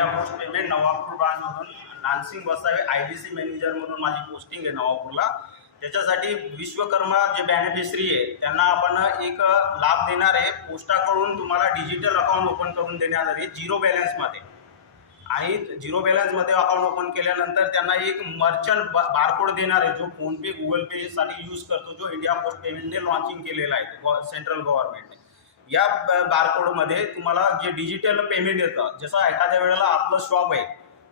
इंडियापोर्ट payment Navapur ब्रांचमधून Nansing Basave I D C manager म्हणून माझी पोस्टिंग आहे नवापूरला. त्याच्यासाठी विश्वकर्मा जे बॅनिफिशरी आहे त्यांना आपण एक लाभ देणार आहे. पोस्टाकडून तुम्हाला डिजिटल अकाउंट ओपन करून देण्यात आले. झिरो बॅलन्समध्ये आणि झिरो बॅलन्समध्ये अकाउंट ओपन केल्यानंतर त्यांना एक मर्चंट बारकोड देणार आहे जो फोनपे गुगल पेसाठी यूज करतो जो इंडिया पोस्ट पेमेंटने लॉन्चिंग केलेला आहे सेंट्रल गव्हर्नमेंटने या बारकोडमध्ये तुम्हाला जे डिजिटल पेमेंट येतं जसं एखाद्या वेळेला आपलं शॉप आहे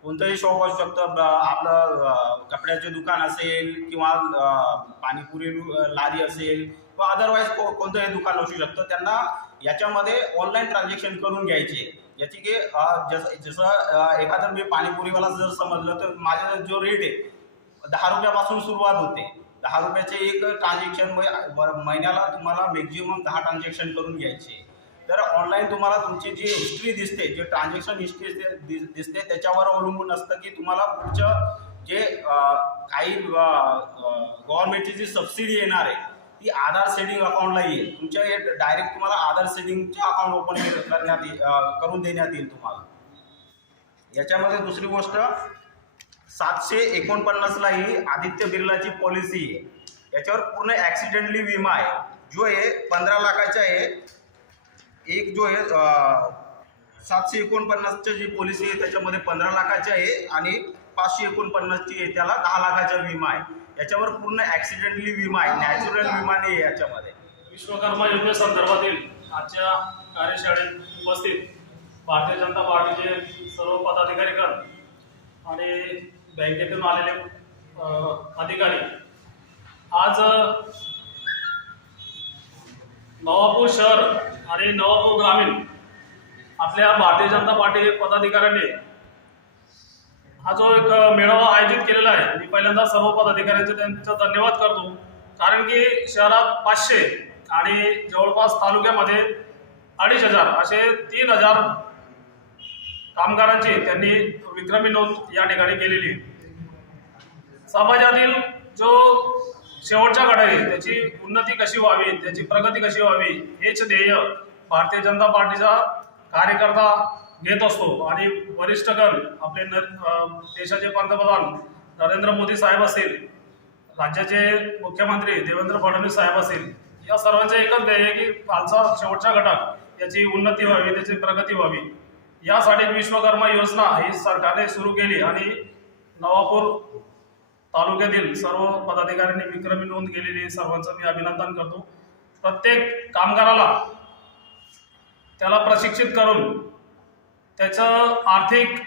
कोणतंही शॉप असू शकतं आपलं कपड्याचे दुकान असेल किंवा पाणीपुरी लादी लारी असेल किंवा अदरवाईज को कोणतंही दुकान असू शकतं त्यांना याच्यामध्ये ऑनलाईन ट्रान्झॅक्शन करून घ्यायचे. याची की जसं जसं एखादं मी पाणीपुरीवाला जर समजलं तर माझा जो रेट आहे दहा रुपयापासून सुरुवात होते. दहा रुपयाचे एक ट्रान्झॅक्शन महिन्याला तुम्हाला मॅक्झिमम दहा ट्रान्झॅक्शन करून घ्यायचे. तर ऑनलाईन तुम्हाला तुमची जी हिस्ट्री दिसते जे ट्रान्झॅक्शन हिस्ट्री दिसते त्याच्यावर अवलंबून असतं की तुम्हाला पुढचं जे काही गव्हर्नमेंटची जी सबसिडी येणार आहे ती आधार सेडिंग अकाउंटला येईल. तुमच्या हे डायरेक्ट तुम्हाला आधार सेडिंगचे अकाउंट ओपन करण्यात येईल करून देण्यात येईल तुम्हाला. याच्यामध्ये दुसरी गोष्ट सातशे एकोणपन्नासला ही आदित्य बिर्लाची पॉलिसी आहे. याच्यावर पूर्ण ॲक्सिडेंटली विमा आहे. जो आहे पंधरा लाखाचा आहे. एक जो आहे सातशे एकोणपन्नासची जी पॉलिसी आहे त्याच्यामध्ये पंधरा लाखाची आहे आणि पाचशे एकोणपन्नासची आहे त्याला दहा लाखाचा विमा आहे. याच्यावर पूर्ण ॲक्सिडेंटली विमा आहे. नॅचरल विमा नाही आहे याच्यामध्ये. विश्वकर्मा योजनेसंदर्भातील आजच्या कार्यशाळेत उपस्थित भारतीय जनता पार्टीचे सर्व पदाधिकारी कर आणि बँकेतून आलेले अधिकारी आज नवापूर शहर आणि नवापूर ग्रामीण आपल्या भारतीय जनता पार्टी पदाधिकाऱ्यांनी हा जो एक मेळावा आयोजित केलेला आहे मी पहिल्यांदा सर्व पदाधिकाऱ्यांचे त्यांचा धन्यवाद करतो कारण की शहरात पाचशे आणि जवळपास तालुक्यामध्ये अडीच हजार असे तीन हजार कामगारांची त्यांनी विक्रमी नोंद या ठिकाणी केलेली आहे. समाजातील जो शेवटच्या घड आहे त्याची उन्नती कशी व्हावी त्याची प्रगती कशी व्हावी हेच ध्येय भारतीय जनता पार्टीचा कार्यकर्ता घेत असतो. आणि वरिष्ठगण आपले न देशाचे पंतप्रधान नरेंद्र मोदी साहेब असतील राज्याचे मुख्यमंत्री देवेंद्र फडणवीस साहेब असतील या सर्वांचे एकच ध्येय की खालचा शेवटचा घटक याची उन्नती व्हावी त्याची प्रगती व्हावी. यासाठी विश्वकर्मा योजना ही सरकारने सुरू केली आणि नवापूर तालुक्यातील सर्व पदाधिकाऱ्यांनी विक्रमी नोंद केलेली सर्वांचं मी अभिनंदन करतो. प्रत्येक कामगाराला त्याला प्रशिक्षित करून त्याचं आर्थिक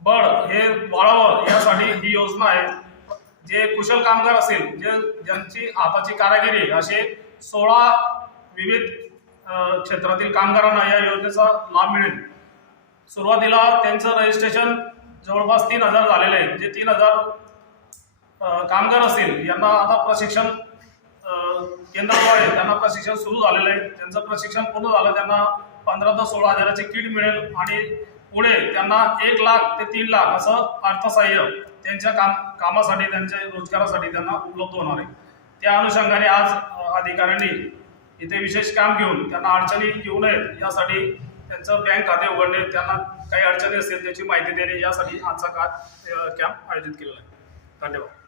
बळ हे वाढावं यासाठी ही योजना आहे. जे कुशल कामगार असेल जे ज्यांची हाताची कारागिरी असे सोळा विविध क्षेत्रातील कामगारांना या योजनेचा लाभ मिळेल. सुरुवातीला त्यांचं रजिस्ट्रेशन जवळपास तीन हजार झालेलं आहे. जे तीन हजार कामगार असतील यांना आता प्रशिक्षण केंद्राद्वारे त्यांना प्रशिक्षण सुरू झालेलं आहे. त्यांचं प्रशिक्षण पूर्ण झालं त्यांना पंधरा ते सोळा हजाराची किट मिळेल आणि पुढे त्यांना एक लाख ते तीन लाख असं अर्थसहाय्य त्यांच्या काम कामासाठी त्यांच्या रोजगारासाठी त्यांना उपलब्ध होणार आहे. त्या अनुषंगाने आज अधिकाऱ्यांनी इथे विशेष काम घेऊन त्यांना अडचणी येऊ नयेत यासाठी त्यांचं बँक खाते उघडणे त्यांना काही अडचणी असतील त्याची माहिती देणे यासाठी आजचा का कॅम्प आयोजित केलेला आहे. धन्यवाद.